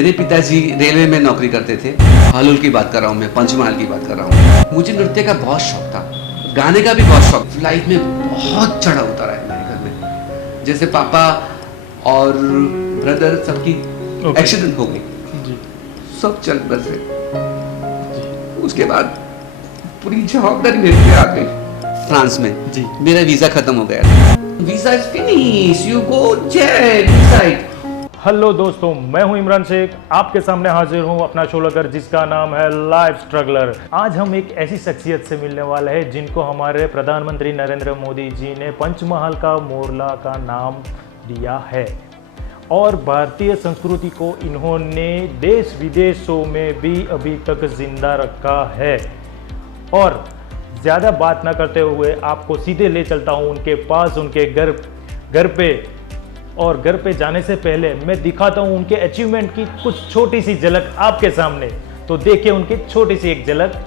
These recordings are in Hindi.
मेरे पिताजी रेलवे में नौकरी करते थे। हालोल की बात कर रहा हूँ मैं, पंचमहाल की बात कर रहा हूँ। मुझे नृत्य का बहुत शौक था, गाने का भी बहुत शौक। लाइफ में बहुत चढ़ा उतारा है मेरे घर में। जैसे पापा और ब्रदर सबकी एक्सीडेंट हो गई, सब चल बसे। उसके बाद पूरी जवाबदारी मेरे पे आ गई। फ्रांस में जी मेरा वीजा खत्म हो गया। Visa is finish, you go jail inside. Hello दोस्तों, मैं हूं इमरान शेख, आपके सामने हाजिर हूं अपना शो लेकर जिसका नाम है लाइफ स्ट्रगलर। आज हम एक ऐसी शख्सियत से मिलने वाले हैं जिनको हमारे प्रधानमंत्री नरेंद्र मोदी जी ने पंचमहाल का मोरला का नाम दिया है और भारतीय संस्कृति को इन्होंने देश विदेशों में भी अभी तक जिंदा रखा है। और ज़्यादा बात ना करते हुए आपको सीधे ले चलता हूं उनके पास, उनके घर पे। और घर पे जाने से पहले मैं दिखाता हूं उनके अचीवमेंट की कुछ छोटी सी झलक आपके सामने। तो देखिए उनकी छोटी सी एक झलक।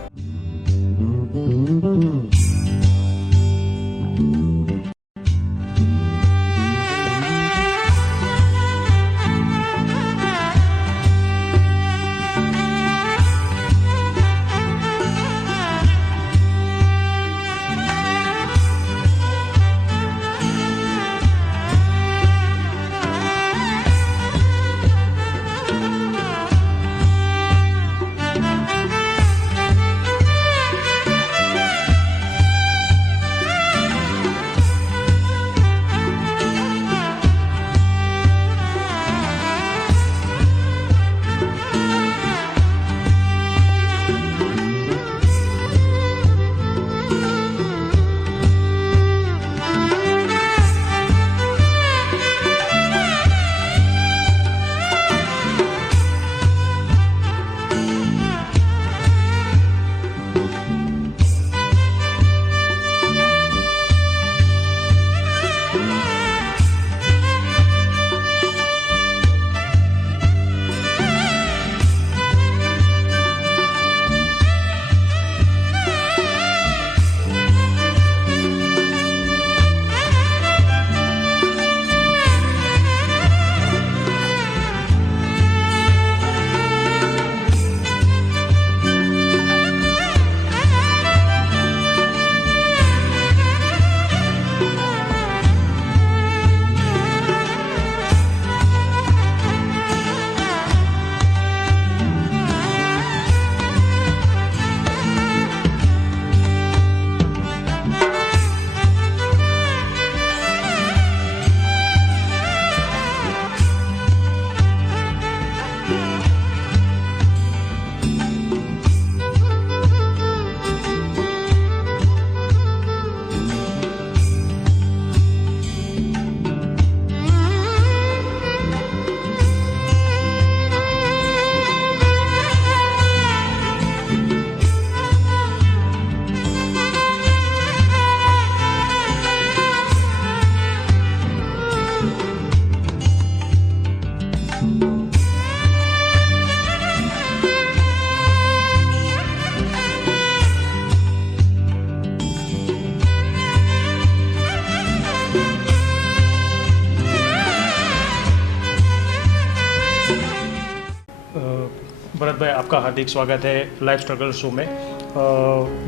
भरत भाई, आपका हार्दिक स्वागत है लाइफ स्ट्रगल शो में।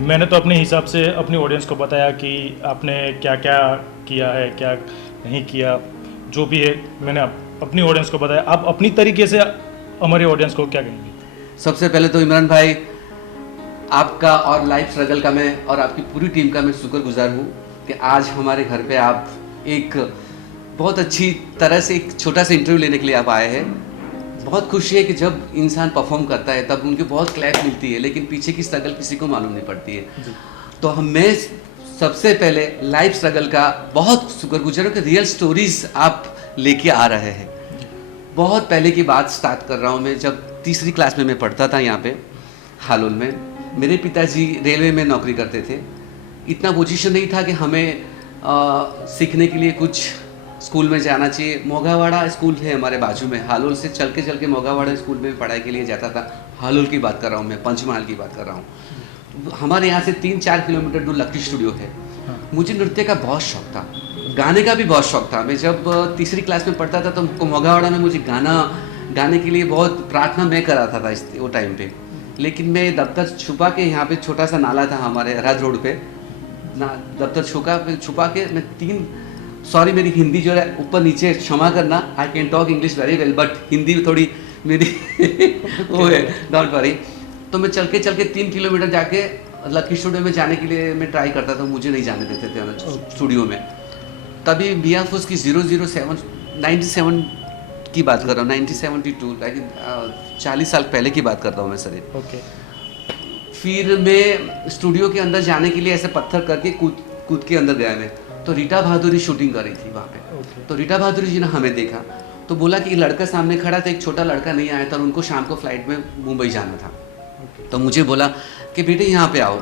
मैंने तो अपने हिसाब से अपनी ऑडियंस को बताया कि आपने क्या क्या किया है, क्या नहीं किया, जो भी है मैंने अपनी ऑडियंस को बताया। आप अपनी तरीके से हमारी ऑडियंस को क्या कहेंगे? सबसे पहले तो इमरान भाई, आपका और लाइफ स्ट्रगल का मैं और आपकी पूरी टीम का मैं शुक्रगुजार हूँ कि आज हमारे घर पे आप एक बहुत अच्छी तरह से एक छोटा सा इंटरव्यू लेने के लिए आप आए हैं। बहुत खुशी है कि जब इंसान परफॉर्म करता है तब उनकी बहुत क्लैप मिलती है, लेकिन पीछे की स्ट्रगल किसी को मालूम नहीं पड़ती है। तो मैं सबसे पहले लाइफ स्ट्रगल का बहुत शुक्रगुजार हूँ कि रियल स्टोरीज आप लेके आ रहे हैं। बहुत पहले की बात स्टार्ट कर रहा हूँ मैं। जब तीसरी क्लास में मैं पढ़ता था यहाँ पे हालोल में, मेरे पिताजी रेलवे में नौकरी करते थे। इतना पोजीशन नहीं था कि हमें सीखने के लिए कुछ स्कूल में जाना चाहिए। मोगावाड़ा स्कूल है हमारे बाजू में, हालोल से चल के मोगावाड़ा स्कूल में पढ़ाई के लिए जाता था। हालोल की बात कर रहा हूँ मैं, पंचमहाल की बात कर रहा हूँ। हमारे यहाँ से 3-4 किलोमीटर दूर लकी स्टूडियो है। मुझे नृत्य का बहुत शौक था, गाने का भी बहुत शौक था। मैं जब तीसरी क्लास में पढ़ता था तो मोगावाड़ा में मुझे गाना गाने के लिए बहुत प्रार्थना मैं कराता था इस वो टाइम पे। लेकिन मैं दफ्तर छुपा के, यहाँ पे छोटा सा नाला था हमारे राज रोड पे ना, दफ्तर छुपा के मैं सॉरी मेरी हिंदी जो है ऊपर नीचे क्षमा करना, I can talk English very well but Hindi थोड़ी मेरी वो है, डोंट वरी। तो मैं चल के 3 किलोमीटर जाके लकी स्टूडियो में जाने के लिए मैं ट्राई करता था, मुझे नहीं जाने देते थे स्टूडियो में। तभी बी एफ उसकी 007 97 की बात कर रहा हूँ, 1972 लाइक 40 साल पहले की बात करता हूँ मैं सर। ओके। फिर मैं स्टूडियो के अंदर जाने के लिए ऐसे पत्थर करके कूद के अंदर गया मैं। तो रीटा बहादुरी शूटिंग कर रही थी वहाँ पे। तो रीटा बहादुरी जी ने हमें देखा तो बोला कि लड़का सामने खड़ा था, एक छोटा लड़का नहीं आया था और उनको शाम को फ्लाइट में मुंबई जाना था। तो मुझे बोला कि बेटे यहाँ पे आओ,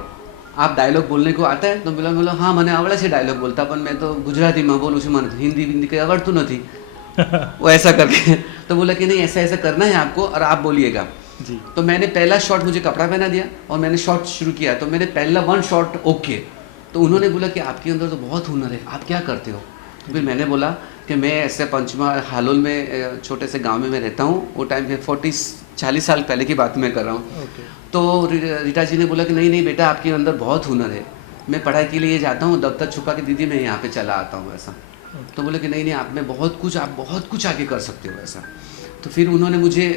आप डायलॉग बोलने को आता है? तो बोला हाँ मैंने आवड़ा से डायलॉग बोलता, पर मैं तो गुजराती में बोलूँ मन हिंदी के अवर तो नहीं वो ऐसा करके। तो बोला कि नहीं ऐसा करना है आपको और आप बोलिएगा जी। तो मैंने पहला शॉट, मुझे कपड़ा पहना दिया और मैंने शॉट शुरू किया। तो मैंने पहला 1 शॉट ओके। तो उन्होंने बोला कि आपके अंदर तो बहुत हुनर है, आप क्या करते हो? तो फिर मैंने बोला कि मैं ऐसे पंचमा हालोल में छोटे से गांव में मैं रहता हूँ। वो टाइम पे 40 साल पहले की बात मैं कर रहा हूँ। तो रीटा जी ने बोला कि नहीं बेटा आपके अंदर बहुत हुनर है, मैं पढ़ाई के लिए जाता हूँ, दफ्तर छुपा के दीदी मैं यहाँ पे चला आता हूँ ऐसा। तो बोले कि नहीं आप में आप बहुत कुछ आगे कर सकते हो ऐसा। तो फिर उन्होंने मुझे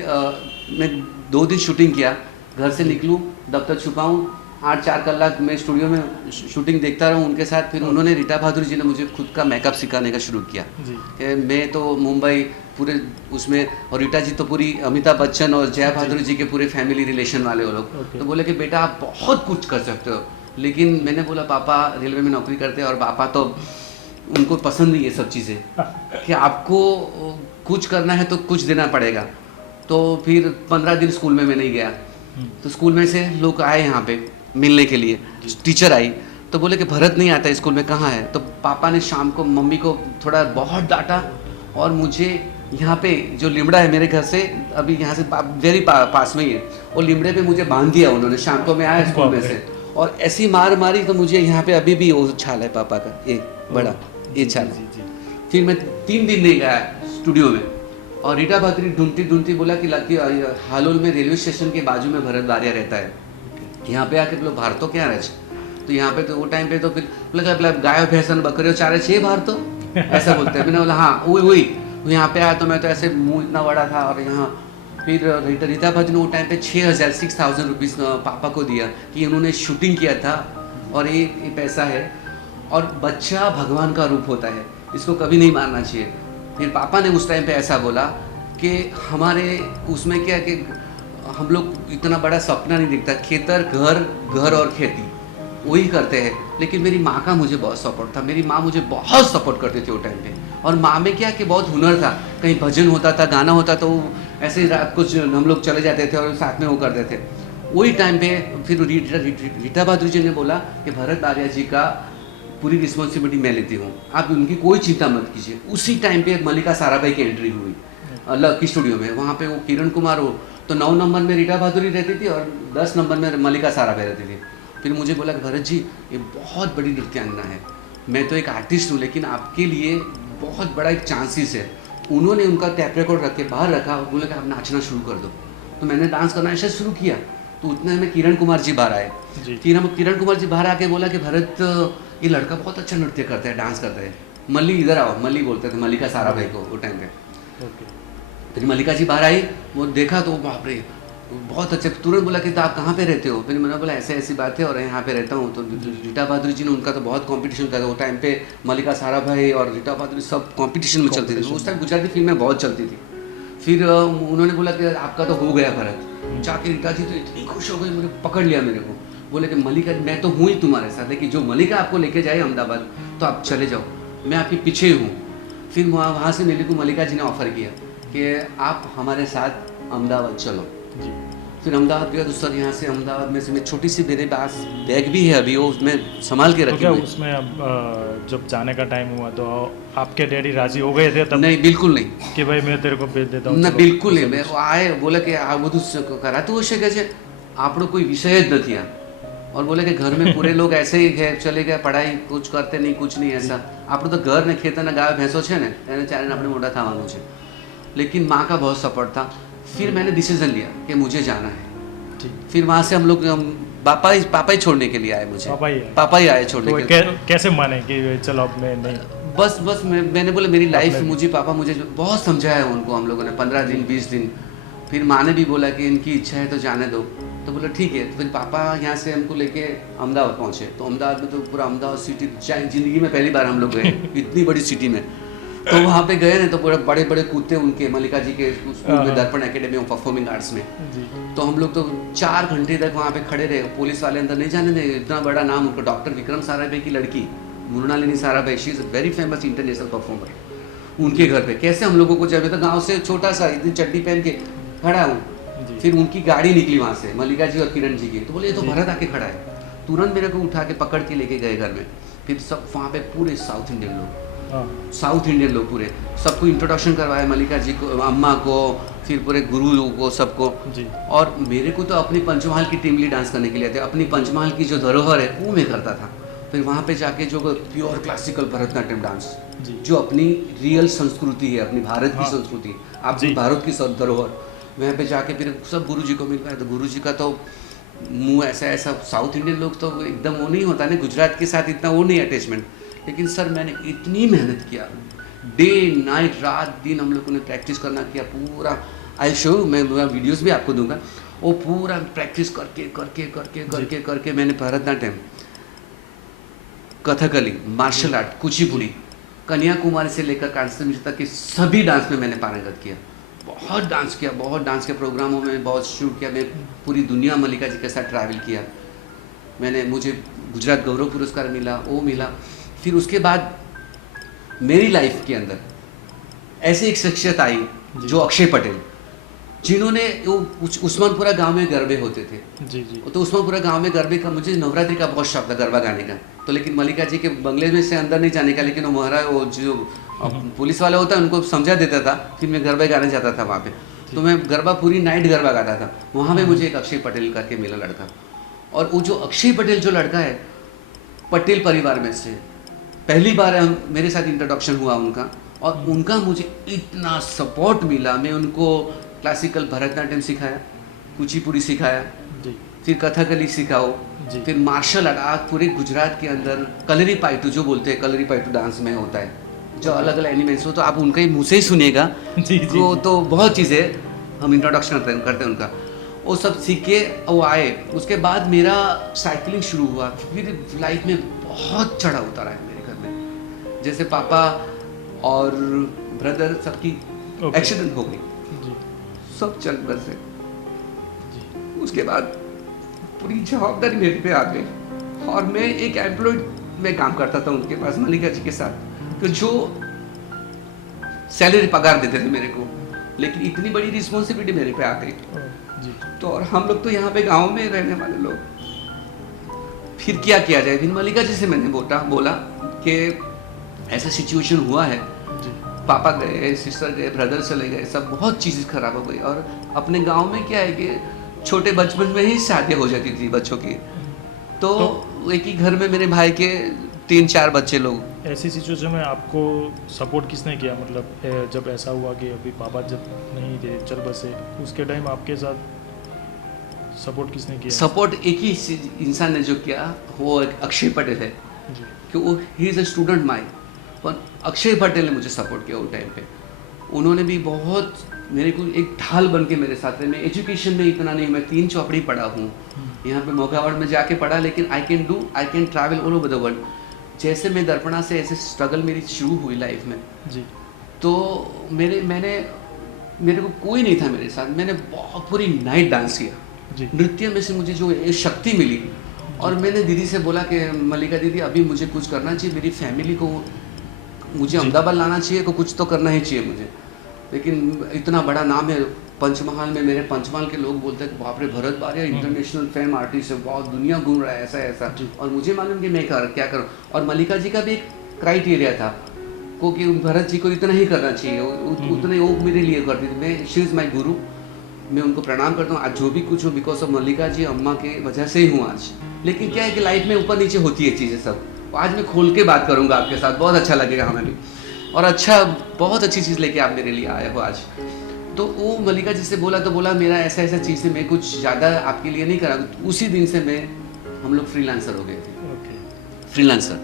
मैं 2 दिन शूटिंग किया, घर से निकलूँ, दफ्तर छुपाऊँ, 8-4 कलाक मैं स्टूडियो में शूटिंग देखता रहूँ उनके साथ। फिर उन्होंने रीटा बहादुरी जी ने मुझे खुद का मेकअप सिखाने का शुरू किया कि मैं तो मुंबई पूरे उसमें, और रीटा जी तो पूरी अमिताभ बच्चन और जया बहादुरी जी के पूरे फैमिली रिलेशन वाले वो लोग। तो बोले कि बेटा आप बहुत कुछ कर सकते हो। लेकिन मैंने बोला पापा रेलवे में नौकरी करते हैं और पापा तो उनको पसंद नहीं ये सब चीज़ें कि आपको कुछ करना है तो कुछ देना पड़ेगा। तो फिर 15 दिन स्कूल में मैं नहीं गया। तो स्कूल में से लोग आए यहाँ पे मिलने के लिए, टीचर आई तो बोले कि भरत नहीं आता स्कूल में, कहाँ है? तो पापा ने शाम को मम्मी को थोड़ा बहुत डांटा और मुझे यहाँ पे जो लिमड़ा है मेरे घर से अभी यहाँ से वेरी पास में ही है, वो लिमड़े पे मुझे बांध दिया उन्होंने। शाम को मैं आया स्कूल में से और ऐसी मार मारी तो मुझे यहाँ पे अभी भी वो छाल है पापा का, एक बड़ा ये छाल। फिर मैं 3 दिन नहीं गया स्टूडियो में और रीटा बहादुरी ढूंढती बोला कि हालोल में रेलवे स्टेशन के बाजू में भरत बारिया रहता है, यहाँ पे आके बोलो भारतो क्या रहे। तो यहाँ पे तो वो टाइम पे तो फिर बोला गाय भैंसन बकरे चारे 6 भारतो ऐसा बोलते हैं। मैंने बोला हाँ वही यहाँ पे आया। तो मैं तो ऐसे मुंह इतना बड़ा था और यहाँ फिर रीता बहादुरी ने वो टाइम पे 6,000 रुपीज़ पापा को दिया कि उन्होंने शूटिंग किया था और ये पैसा है। और बच्चा भगवान का रूप होता है, इसको कभी नहीं मारना चाहिए। फिर पापा ने उस टाइम पे ऐसा बोला कि हमारे उसमें क्या कि हम लोग इतना बड़ा सपना नहीं दिखता, खेतर घर और खेती वही करते हैं। लेकिन मेरी माँ का मुझे बहुत सपोर्ट था, मेरी माँ मुझे बहुत सपोर्ट करती थी वो टाइम पे। और माँ में क्या कि बहुत हुनर था, कहीं भजन होता था, गाना होता तो ऐसे ही रात कुछ हम लोग चले जाते थे और साथ में वो करते थे। वही टाइम पे फिर रीटा बहादुरी जी ने बोला कि भरत बारिया जी का पूरी रिस्पॉन्सिबिलिटी मैं लेती हूँ, आप उनकी कोई चिंता मत कीजिए। उसी टाइम पे मल्लिका साराभाई की एंट्री हुई लकी स्टूडियो में। वहाँ पे वो किरण कुमार हो तो 9 नंबर में रीटा बहादुरी रहती थी और 10 नंबर में मल्लिका साराभाई रहती थी। फिर मुझे बोला कि भरत जी ये बहुत बड़ी नृत्यांगना है, मैं तो एक आर्टिस्ट हूँ लेकिन आपके लिए बहुत बड़ा एक चांसेस है। उन्होंने उनका टैप रिकॉर्ड रख के बाहर रखा और बोला कि आप नाचना शुरू कर दो। तो मैंने डांस करना ऐसा शुरू किया। तो उतने में किरण कुमार जी बाहर आए। किरण कुमार जी बाहर आके बोला कि भरत ये लड़का बहुत अच्छा नृत्य करता है, डांस करता है, मल्ली इधर आओ। मल्ली बोलते थे मल्लिका साराभाई को वो टाइम पे। फिर मल्लिका जी बाहर आई, वो देखा तो बाप रे बहुत अच्छे। तुरंत बोला कि तो आप कहाँ पे रहते हो? फिर मैंने बोला ऐसी बात है और यहाँ पे रहता हूँ। तो रीटा बहादुरी जी ने उनका तो बहुत कंपटीशन था वो टाइम पे, मल्लिका साराभाई और रीटा बहादुरी सब कंपटीशन में चलती थी। उस टाइम गुजराती फिल्में बहुत चलती थी। फिर उन्होंने बोला कि आपका तो हो गया भरत। जाके रीटा जी तो इतनी खुश हो गई, मुझे पकड़ लिया मेरे को, बोले कि मल्लिका मैं तो हूँ ही तुम्हारे साथ, लेकिन जो मल्लिका आपको लेके जाए अहमदाबाद तो आप चले जाओ, मैं आपके पीछे हूँ। फिर वहाँ से मेरे को मल्लिका जी ने ऑफ़र किया कि आप हमारे साथ अहमदाबाद चलो। फिर अहमदाबाद गया तो सर यहाँ से अहमदाबाद में से मैं छोटी सी मेरे पास बैग भी है अभी, वो उसमें संभाल के रखी हुई। उसमें अब जब जाने का टाइम हुआ तो आपके डैडी राजी हो गए थे तब? नहीं बिल्कुल नहीं कि भाई मैं तेरे को भेज देता हूँ। ना बिल्कुल नहीं। मैं आए बोला कि आ બધું કરાતું હશે કે છે, આપણો કોઈ વિષય જ નથી આ। और बोले कि घर में पूरे लोग ऐसे ही है, चले गए पढ़ाई कुछ करते नहीं, कुछ नहीं ऐसा। આપણું तो घर ने खेत ने गाय भैंसो છે ને એને ચાલીને આપણે મોટા થવાનું છે। लेकिन माँ का बहुत सपोर्ट था। फिर मैंने डिसीजन लिया कि मुझे जाना है। जी। फिर वहाँ से हम लोग पापा ही छोड़ने के लिए आए मुझे। पापा ही आए छोड़ने तो के लिए। कैसे माने कि चलो अब मैं नहीं? बस मैंने बोला मेरी लाइफ मुझे पापा मुझे बहुत समझाया उनको, हम लोगों ने 15 दिन 20 दिन। फिर माँ ने भी बोला कि इनकी इच्छा है तो जाने दो, तो बोला ठीक है। फिर पापा यहाँ से हमको लेके अहमदाबाद पहुँचे। तो अहमदाबाद में तो पूरा अहमदाबाद सिटी, ज़िंदगी में पहली बार हम लोग गए इतनी बड़ी सिटी में। तो वहाँ पे गए ना तो पूरा बड़े बड़े कूदते उनके मल्लिका जी के स्कूल में, दर्पण एकेडमी ऑफ परफॉर्मिंग आर्ट्स में। तो हम लोग तो 4 घंटे तक वहाँ पे खड़े रहे। पुलिस वाले अंदर नहीं जाने दें, इतना बड़ा नाम उनको, डॉक्टर विक्रम साराभाई की लड़की Mrinalini Sarabhai, she is very famous international performer. उनके घर पे कैसे हम लोगों को, जब तो गाँव से छोटा सा इतनी चड्डी पहन के खड़ा हूँ। फिर उनकी गाड़ी निकली वहाँ से, मल्लिका जी और किरण जी की। तो बोले ये तो भरत आके खड़ा है। तुरंत मेरे को उठा के पकड़ के लेके गए घर में। फिर सब वहाँ पे पूरे साउथ इंडियन लोग पूरे सबको इंट्रोडक्शन करवाया, मल्लिका जी को, अम्मा को, फिर पूरे गुरु लोगों को, सबको। और मेरे को तो अपनी पंचमहाल की टीम ली डांस करने के लिए थे। अपनी पंचमहाल की जो धरोहर है वो मैं करता था। फिर वहाँ पे जाके जो प्योर क्लासिकल भरतनाट्यम डांस, जो अपनी रियल संस्कृति है, अपनी भारत की संस्कृति, अपनी भारत की धरोहर, वहाँ पे जाके फिर सब गुरु जी को मिल पाया। तो गुरु जी का तो मुँह ऐसा साउथ इंडियन लोग तो एकदम वो नहीं होता ना, गुजरात के साथ इतना वो नहीं अटैचमेंट। लेकिन सर मैंने इतनी मेहनत किया, डे नाइट रात दिन हम लोगों ने प्रैक्टिस करना किया पूरा। आई शो मैं वीडियोस भी आपको दूंगा। वो पूरा प्रैक्टिस करके मैंने भरतनाट्यम, कथकली, मार्शल आर्ट, कुचिपुड़ी, कन्याकुमारी से लेकर कांस्टेंट तक के सभी डांस में मैंने पारंगत किया। बहुत डांस के प्रोग्रामों में बहुत शूट किया। मैं पूरी दुनिया मल्लिका जी के साथ ट्रैवल किया। मुझे गुजरात गौरव पुरस्कार मिला, वो मिला। फिर उसके बाद मेरी लाइफ के अंदर ऐसी एक शख्सियत आई जो अक्षय पटेल, जिन्होंने उस्मानपुरा गांव में गरबे होते थे। तो उस्मानपुरा गांव में गरबे का, मुझे नवरात्रि का बहुत शौक था गरबा गाने का। तो लेकिन मल्लिका जी के बंगले में से अंदर नहीं जाने का, लेकिन वो जो पुलिस वाला होता है उनको समझा देता था। फिर मैं गरबा गाने जाता था वहाँ पे। तो मैं गरबा पूरी नाइट गरबा गाता था। वहाँ पे मुझे एक अक्षय पटेल करके मिला लड़का। और वो जो अक्षय पटेल जो लड़का है, पटेल परिवार में से पहली बार मेरे साथ इंट्रोडक्शन हुआ उनका। और उनका मुझे इतना सपोर्ट मिला। मैं उनको क्लासिकल भरतनाट्यम सिखाया, कुचिपुड़ी सिखाया, फिर कथकली सिखाओ, फिर मार्शल आर्ट। आज पूरे गुजरात के अंदर कलरी पाइटू जो बोलते हैं, कलरी पाइटू डांस में होता है, जो अलग अलग एलिमेंट्स हो। तो आप उनके मुँह से ही सुनिएगा। तो बहुत चीज़ें हम इंट्रोडक्शन करते हैं उनका। वो सब सीख के वो आए। उसके बाद मेरा साइकिलिंग शुरू हुआ। फिर लाइफ में बहुत चढ़ा उतारा है मेरे घर में। जैसे पापा और ब्रदर सबकी एक्सीडेंट हो गई, सब चल बसे। उसके बाद पूरी जवाबदारी मेरे पे आ गई। और मैं एक एम्प्लॉयड में काम करता था उनके पास, मल्लिका जी के साथ, तो जो सैलरी पगार देते थे मेरे को, लेकिन इतनी बड़ी रिस्पॉन्सिबिलिटी मेरे पे आ गई। तो और हम लोग तो यहाँ पे गांव में रहने वाले लोग, फिर क्या किया जाए। फिर मल्लिका जी से मैंने बोला कि ऐसा सिचुएशन हुआ है। पापा गए, सिस्टर गए, ब्रदर चले गए, सब बहुत चीज़ें खराब हो गई। और अपने गांव में क्या है कि छोटे बचपन में ही शादियाँ हो जाती थी बच्चों की। तो एक ही घर में मेरे भाई के 3-4 बच्चे लोग। ऐसी सिचुएशन में आपको सपोर्ट किसने किया? मतलब जब ऐसा हुआ कि अभी पापा जब नहीं थे, चल बसे, उसके टाइम आपके साथ सपोर्ट किसने किया? सपोर्ट एक ही इंसान ने जो किया, वो एक अक्षय पटेल है। कि वो he is a student my, पर अक्षय पटेल ने मुझे सपोर्ट किया उस टाइम पे। उन्होंने भी बहुत मेरे को एक ढाल बन के मेरे साथ रहे। मैं एजुकेशन में इतना नहीं, मैं 3 चौपड़ी पढ़ा हूँ, यहाँ पे मौकावाड़ में जाके पढ़ा, लेकिन I can travel all over the world. जैसे मैं दर्पणा से ऐसे स्ट्रगल मेरी शुरू हुई लाइफ में तो मेरे को कोई नहीं था मेरे साथ। मैंने बहुत पूरी नाइट डांस किया। नृत्य में से मुझे जो शक्ति मिली। और मैंने दीदी से बोला कि मल्लिका दीदी अभी मुझे कुछ करना चाहिए, मेरी फैमिली को मुझे अहमदाबाद लाना चाहिए, को कुछ तो करना ही चाहिए मुझे। लेकिन इतना बड़ा नाम है पंचमहाल में, मेरे पंचमहाल के लोग बोलते हैं कि बाप रे भरत बारिया इंटरनेशनल फेम आर्टिस्ट है, बहुत दुनिया घूम रहा है ऐसा। और मुझे मालूम कि मैं क्या करूँ। और मल्लिका जी का भी एक क्राइटेरिया था कि भरत जी को इतना ही करना चाहिए, उतने वो मेरे लिए करती थी। मैं शी इज़ माई गुरु, मैं उनको प्रणाम करता हूँ। आज जो भी कुछ हो बिकॉज ऑफ मल्लिका जी, अम्मा के वजह से ही हूँ आज। लेकिन क्या है कि लाइफ में ऊपर नीचे होती है चीज़ें सब। आज मैं खोल के बात करूँगा आपके साथ, बहुत अच्छा लगेगा हमें भी। और अच्छा, बहुत अच्छी चीज़ लेके आप मेरे लिए आए हो आज। तो वो मलिका जी से बोला तो बोला मेरा ऐसा ऐसा चीज़ है, मैं कुछ ज़्यादा आपके लिए नहीं करा। उसी दिन से हम लोग फ्रीलांसर हो गए थे। ओके। फ्रीलांसर,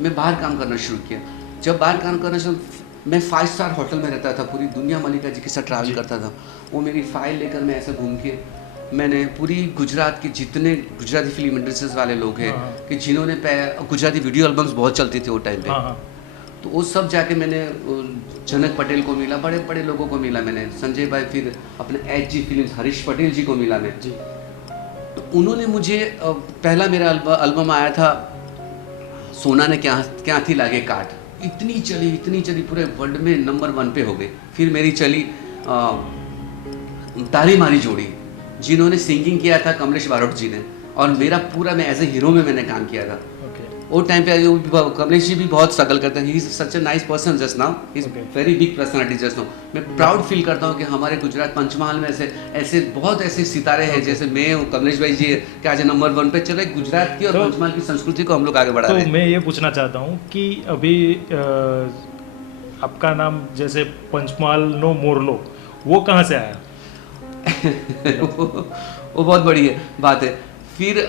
मैं बाहर काम करना शुरू किया। जब बाहर काम करना शुरू, मैं 5 स्टार होटल में रहता था, पूरी दुनिया मलिका जी के साथ ट्रैवल करता था। वो मेरी फाइल लेकर मैं ऐसे घूम के, मैंने पूरी गुजरात के जितने गुजराती फिल्म इंडस्ट्रीज वाले लोग हैं कि जिन्होंने गुजराती वीडियो एल्बम्स बहुत चलती थी वो टाइम पे, तो वो सब जाके मैंने जनक पटेल को मिला, बड़े बड़े लोगों को मिला मैंने, संजय भाई, फिर अपने HG फिल्म्स हरीश पटेल जी को मिला मैं जी। तो उन्होंने मुझे पहला मेरा एल्बम आया था सोना ने क्या थी लागे काट, इतनी चली पूरे वर्ल्ड में नंबर 1 पे हो गई। फिर मेरी चली तारी मारी जोड़ी, जिन्होंने सिंगिंग किया था कमलेश बारोट जी ने, और मेरा पूरा मैं एज ए हीरो में मैंने काम किया था। वो टाइम पे कमलेश जी भी बहुत स्ट्रगल करते हैं। He is such a nice person just now, he is very big personality just now. मैं प्राउड फील करता हूँ कि हमारे गुजरात पंचमहाल में ऐसे बहुत ऐसे सितारे हैं, जैसे मैं हूँ, कमलेश भाई जी कि आज नंबर 1 पे चले। गुजरात की और पंचमहाल की संस्कृति को हम लोग आगे बढ़ा रहे हैं। तो मैं ये पूछना चाहता हूँ कि अभी आपका नाम जैसे पंचमहाल नो मोरलो, वो कहाँ से आया? वो बहुत बड़ी बात है। फिर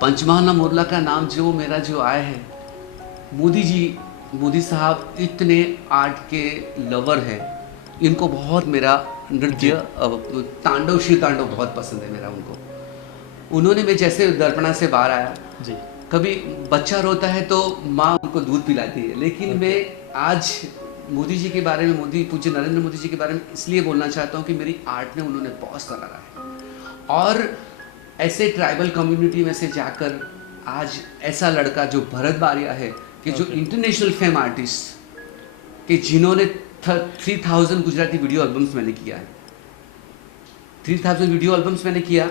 पंचमहाल मोरला का नाम मेरा जो आया है, मोदी साहब इतने आर्ट के लवर हैं, इनको बहुत मेरा नृत्य तांडव श्री तांडव बहुत पसंद है मेरा उनको। उन्होंने, मैं जैसे दर्पणा से बाहर आया जी, कभी बच्चा रोता है तो माँ उनको दूध पिलाती है, लेकिन मैं आज मोदी जी के बारे में, पूज्य नरेंद्र मोदी जी के बारे में इसलिए बोलना चाहता हूँ कि मेरी आर्ट ने उन्होंने बहुत सराहा है। और ऐसे ट्राइबल कम्युनिटी में से जाकर आज ऐसा लड़का जो भरत बारिया है कि जो इंटरनेशनल फेम आर्टिस्ट कि जिन्होंने 3000 गुजराती वीडियो एल्बम्स मैंने किया है, 3000 वीडियो एल्बम्स मैंने किया,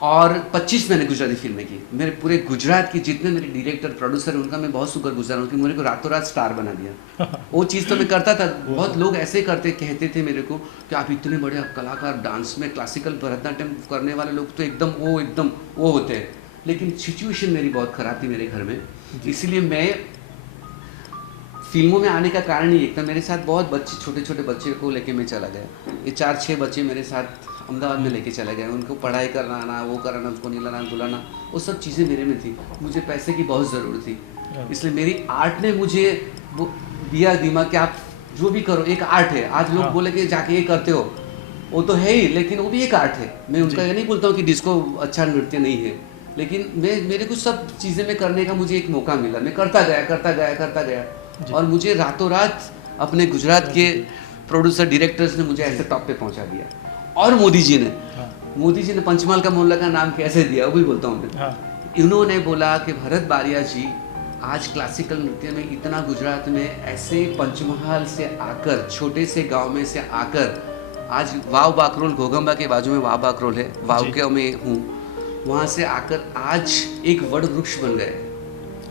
और 25 मैंने गुजराती फिल्में की। मेरे पूरे गुजरात के जितने मेरे डायरेक्टर प्रोड्यूसर हैं उनका मैं बहुत शुक्रगुजार हूँ कि मेरे को रातों रात स्टार बना दिया। वो चीज़ तो मैं करता था, बहुत लोग ऐसे कहते थे मेरे को कि आप इतने बड़े कलाकार, डांस में क्लासिकल भरतनाट्यम करने वाले लोग तो एकदम वो होते हैं, लेकिन सिचुएशन मेरी बहुत ख़राब थी मेरे घर में, इसलिए मैं फिल्मों में आने का कारण ही एक था। मेरे साथ बहुत बच्चे, छोटे छोटे बच्चे को लेके मैं चला गया। ये 4-6 बच्चे मेरे साथ अहमदाबाद में लेके चला गया, उनको पढ़ाई कराना, वो कराना, उसको निलाना धुलाना, वो सब चीज़ें मेरे में थी। मुझे पैसे की बहुत ज़रूरत थी, इसलिए मेरी आर्ट ने मुझे वो दिया दिमाग कि आप जो भी करो, एक आर्ट है। आज लोग बोले कि जाके ये करते हो, वो तो है ही, लेकिन वो भी एक आर्ट है। मैं उनका ये नहीं बोलता हूँ कि डिस्को अच्छा नृत्य नहीं है, लेकिन मेरे को सब चीज़ें में करने का मुझे एक मौका मिला। मैं करता गया और मुझे रातों रात अपने गुजरात के प्रोड्यूसर डायरेक्टर्स ने मुझे ऐसे टॉप पे पहुंचा दिया। और मोदी जी ने पंचमहाल का मोहल्ला का नाम कैसे दिया वो भी बोलता हूँ मैं। इन्होंने बोला कि भरत बारिया जी आज क्लासिकल नृत्य में इतना, गुजरात में ऐसे पंचमहाल से आकर, छोटे से गांव में से आकर, आज वाव बाकरोल, घोगंबा के बाजू में वाव बाकरोल है, वाव के में हूँ, वहाँ से आकर आज एक वड वृक्ष बन गए।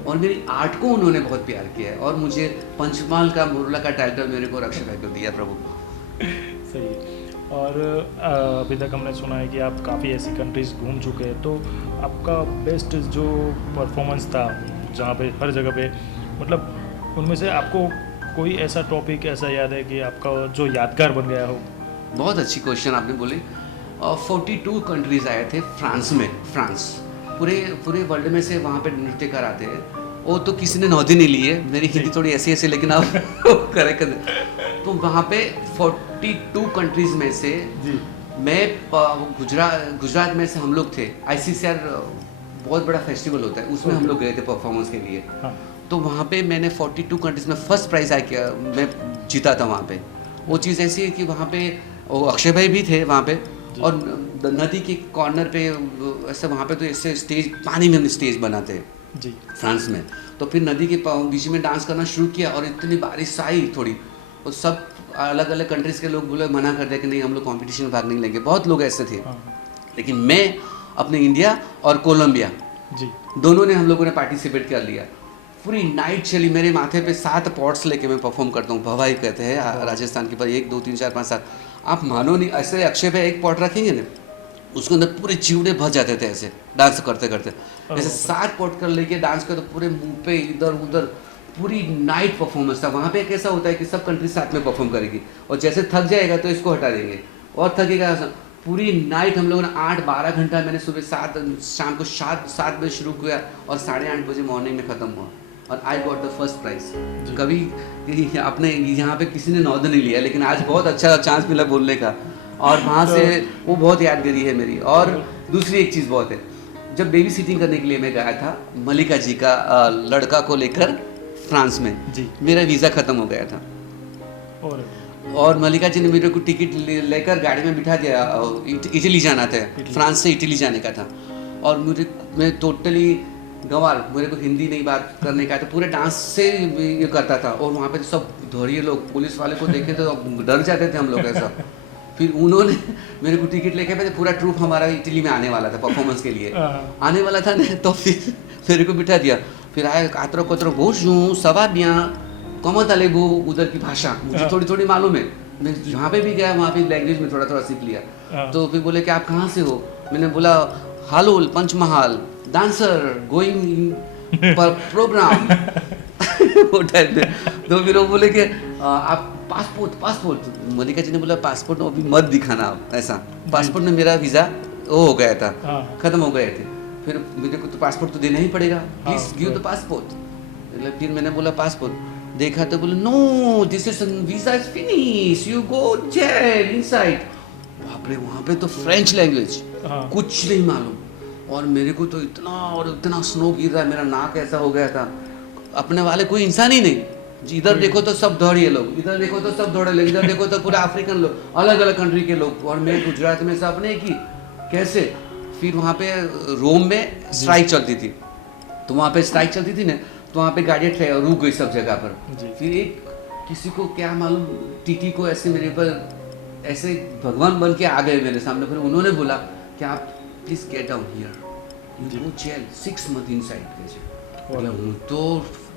और मेरी आर्ट को उन्होंने बहुत प्यार किया है, और मुझे पंचमहाल का मोरला का टाइटल मेरे को रक्षा भाई को दिया प्रभु। सही। और अभी तक हमने सुना है कि आप काफ़ी ऐसी कंट्रीज घूम चुके हैं, तो आपका बेस्ट जो परफॉर्मेंस था जहाँ पे हर जगह पे, मतलब उनमें से आपको कोई ऐसा टॉपिक ऐसा याद है कि आपका जो यादगार बन गया हो? बहुत अच्छी क्वेश्चन आपने बोली। 42 कंट्रीज आए थे फ्रांस पूरे वर्ल्ड में से वहाँ पे नृत्य कराते हैं। वो तो किसी ने 9 दिन ही लिए, मेरी हिंदी थोड़ी ऐसी लेकिन आप करेक्ट कर। तो वहाँ पे 42 कंट्रीज में से मैं गुजरात में से हम लोग थे। ICCR बहुत बड़ा फेस्टिवल होता है, उसमें हम लोग गए थे परफॉर्मेंस के लिए। तो वहाँ पे मैंने 42 कंट्रीज में फर्स्ट प्राइज किया, मैं जीता था वहाँ पे। वो चीज़ ऐसी है कि वहाँ पे अक्षय भाई भी थे वहाँ पे, और नदी के कॉर्नर पे ऐसे वहाँ पे तो ऐसे स्टेज, पानी में स्टेज बनाते हैं जी फ्रांस में। तो फिर नदी के बीच में डांस करना शुरू किया, और इतनी बारिश आई थोड़ी, और सब अलग अलग कंट्रीज़ के लोग बोले, मना कर दिया कि नहीं हम लोग कंपटीशन में भाग नहीं लेंगे। बहुत लोग ऐसे थे। लेकिन मैं अपने इंडिया और कोलंबिया जी दोनों ने, हम लोगों ने पार्टिसिपेट कर लिया। पूरी नाइट चली, मेरे माथे पे 7 पॉट्स लेके मैं परफॉर्म करता हूँ। भवाई कहते हैं राजस्थान के पर 1 2 3 4 5 7, आप मानो नहीं, ऐसे अक्षय पे एक पॉट रखेंगे ना, उसके अंदर पूरे चिवड़े भर जाते थे ऐसे डांस करते करते। ऐसे 7 पॉट कर लेके डांस करते, पूरे मुंह पे इधर उधर पूरी नाइट परफॉर्मेंस था। वहाँ पे कैसा होता है कि सब कंट्री साथ में परफॉर्म करेगी और जैसे थक जाएगा तो इसको हटा देंगे और थकेगा। पूरी नाइट हम लोगों ने 8-12 घंटा, मैंने सुबह 7 शाम को 7 बजे शुरू किया और 8:30 बजे मॉर्निंग में ख़त्म हुआ और I got the first prize. कभी आपने यहाँ पे किसी ने नॉर्थ नहीं लिया, लेकिन आज बहुत अच्छा चांस मिला बोलने का और वहाँ से वो बहुत यादगारी है मेरी। और दूसरी एक चीज़ बहुत है, जब बेबी सिटिंग करने के लिए मैं गया था मलिका जी का लड़का को लेकर फ्रांस में जी। मेरा वीज़ा ख़त्म हो गया था और मलिका जी ने मेरे को टिकट लेकर गाड़ी में बिठा दिया। इटली जाना था, फ्रांस से इटली जाने का था और मैं टोटली गंवार, मेरे को हिंदी नहीं बात करने का था, पूरे डांस से ये करता था और वहाँ पे सब धोरिए लोग पुलिस वाले को देखे तो डर जाते थे हम लोग ऐसा। फिर उन्होंने मेरे को टिकट लेके पहले पूरा ट्रूप हमारा इटली में आने वाला था परफॉर्मेंस के लिए आने वाला था ना, तो फिर मेरे को बिठा दिया। फिर आए कातरो कोतरो घोषूँ सवाबियाँ कमत अलेबू, उधर की भाषा मुझे थोड़ी थोड़ी मालूम है, मैं जहाँ पे भी गया वहाँ पे लैंग्वेज में थोड़ा थोड़ा सीख लिया। तो फिर बोले कि आप कहाँ से हो, मैंने बोला हालोल पंचमहाल डांसर गोइंग पर प्रोग्राम वो टाइप में। तो फिर वो बोले कि आप पासपोर्ट मलिका जी ने बोला पासपोर्ट अभी मत दिखाना आप ऐसा। पासपोर्ट में मेरा वीज़ा वो हो गया था, ख़त्म हो गए थे। फिर मेरे को तो पासपोर्ट तो देना ही पड़ेगा, प्लीज़ गिव द पासपोर्ट। फिर मैंने बोला पासपोर्ट, देखा तो बोले no this is visa is finish you go jail inside. बाप रे, वहाँ पे तो फ्रेंच लैंग्वेज कुछ नहीं मालूम और मेरे को तो इतना स्नो गिर रहा है, मेरा नाक ऐसा हो गया था। अपने वाले कोई इंसान ही नहीं, इधर देखो तो सब दौड़िए लोग, इधर देखो तो सब दौड़े लोग, इधर देखो तो पूरा अफ्रीकन लोग, अलग अलग कंट्री के लोग और मैं गुजरात में सब नहीं की कैसे। फिर वहाँ पे रोम में स्ट्राइक चलती थी, तो वहाँ पे स्ट्राइक चलती थी ना, तो वहाँ पे गाड़ियाँ रुक गई सब जगह पर। फिर एक किसी को क्या मालूम टीटी को ऐसे मेरे पर ऐसे भगवान बन के आ गए मेरे सामने। फिर उन्होंने बोला कि आप please get down here you go jail 6 months inside. હું તો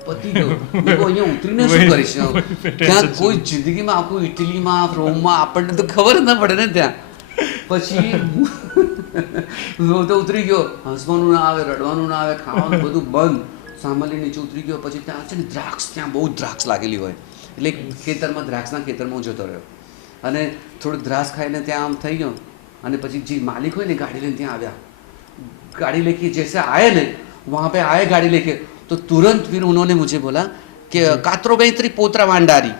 પતી ગયો, મેં કહું અહીંયા ઉતરીને શું કરીશ, ત્યાં કોઈ જિંદગીમાં આખું ઇટલીમાં રોમમાં આપણને તો ખબર જ ના પડે ને ત્યાં। પછી હું તો ઉતરી ગયો, હસવાનું ના આવે, રડવાનું ના આવે, ખાવાનું બધું બંધ, સામાન્ય નીચે ઉતરી ગયો। પછી ત્યાં છે ને દ્રાક્ષ, ત્યાં બહુ દ્રાક્ષ લાગેલી હોય એટલે ખેતરમાં દ્રાક્ષના ખેતરમાં હું જતો રહ્યો અને થોડુંક દ્રાક્ષ ખાઈને ત્યાં આમ થઈ ગયો અને પછી જે માલિક હોય ને ગાડી લઈને ત્યાં આવ્યા। गाड़ी लेके जैसे आए ने वहाँ पे आए गाड़ी लेके, तो तुरंत फिर उन्होंने मुझे बोला कि कातरो गई तेरी पोतरा वांडारी।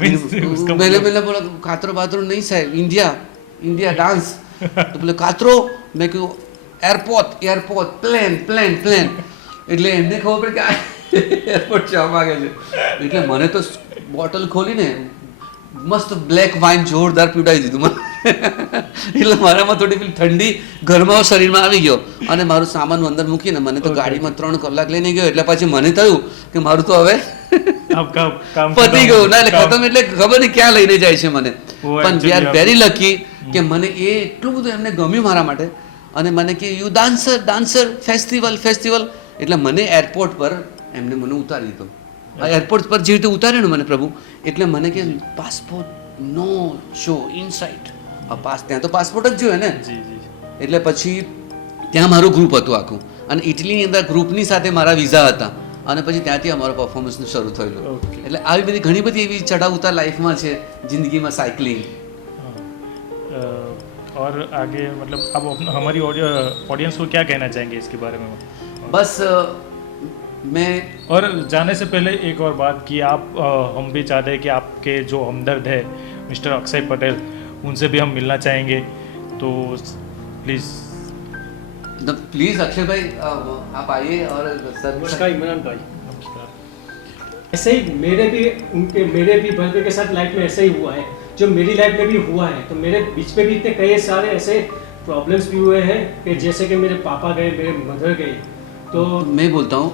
मैंने बोला कातरो बातरो नहीं सर, इंडिया डांस। तो बोले कातरो, मैं क्यों एयरपोर्ट प्लेन એટલે એમને ખબર પડી કે એરપોર્ટ જવા માંગે છે। એટલે મને તો બોટલ ખોલીને મસ્ત બ્લેક વાઇન જોરદાર પીવડાવી દીધું મને। એટલે મારામાં થોડી પેલી ઠંડી ઘરમાં શરીરમાં આવી ગયો અને મારું સામાન અંદર મૂકીને મને તો ગાડીમાં 3 કલાક લઈને ગયો। એટલે પછી મને થયું કે મારું તો હવે પતી ગયું ના, એટલે ખતમ, એટલે ખબર નહીં ક્યાં લઈને જાય છે મને। પણ વી આર વેરી લકી કે મને એ એટલું બધું એમને ગમ્યું મારા માટે અને મને કે યુ ડાન્સર ફેસ્ટિવલ એટલે મને એરપોર્ટ પર એમને મને ઉતારી દીધો। એરપોર્ટ પર જે રીતે ઉતાર્યો ને મને પ્રભુ, એટલે મને કે પાસપોર્ટ નો શો ઇનસાઇડ। ત્યાં તો પાસપોર્ટ જ જોઈએ ને। એટલે પછી ત્યાં મારું ગ્રુપ હતું આખું અને ઇટલીની અંદર ગ્રુપની સાથે મારા વિઝા હતા અને પછી ત્યાંથી અમારો પરફોર્મન્સનું શરૂ થયેલું। એટલે આવી બધી ઘણી બધી એવી ચડાવ ઉતાર લાઈફમાં છે जिंदगीમાં साइकिलिंग। और आगे मतलब अब हमारी ऑडियंस को क्या कहना चाहेंगे इसके बारे में? बस मैं और जाने से पहले एक और बात कि आप हम भी चाहते हैं कि आपके जो हमदर्द है मिस्टर अक्षय पटेल, उनसे भी हम मिलना चाहेंगे, तो प्लीज़ अक्षय भाई आप आइए। और सर नमस्कार इमरान भाई। ऐसे ही मेरे भी ब्रदर के साथ लाइफ में ऐसा ही हुआ है, जो मेरी लाइफ में भी हुआ है। तो मेरे बीच में भी इतने कई सारे ऐसे प्रॉब्लम्स भी हुए हैं कि जैसे कि मेरे पापा गए, मेरे मदर गए। तो मैं बोलता हूँ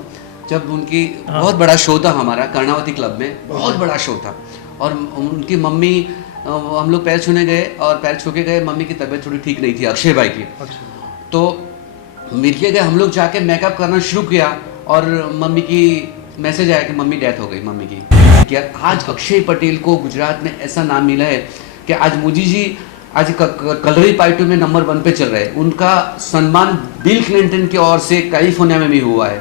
जब उनकी बहुत बड़ा शो था हमारा कर्णावती क्लब में, बहुत बड़ा शो था और उनकी मम्मी, हम लोग पैर छूने गए और पैर छू के गए, मम्मी की तबीयत थोड़ी ठीक नहीं थी, अक्षय भाई की। तो मिल के गए, हम लोग जाके मेकअप करना शुरू किया और मम्मी की मैसेज आया कि मम्मी डेथ हो गई मम्मी की। कि आज अक्षय पटेल को गुजरात में ऐसा नाम मिला है कि आज मोदी जी आज कलरी पार्टी में नंबर 1 पे चल रहे हैं। उनका सम्मान बिल क्लिंटन की ओर से कैलिफोर्निया में भी हुआ है।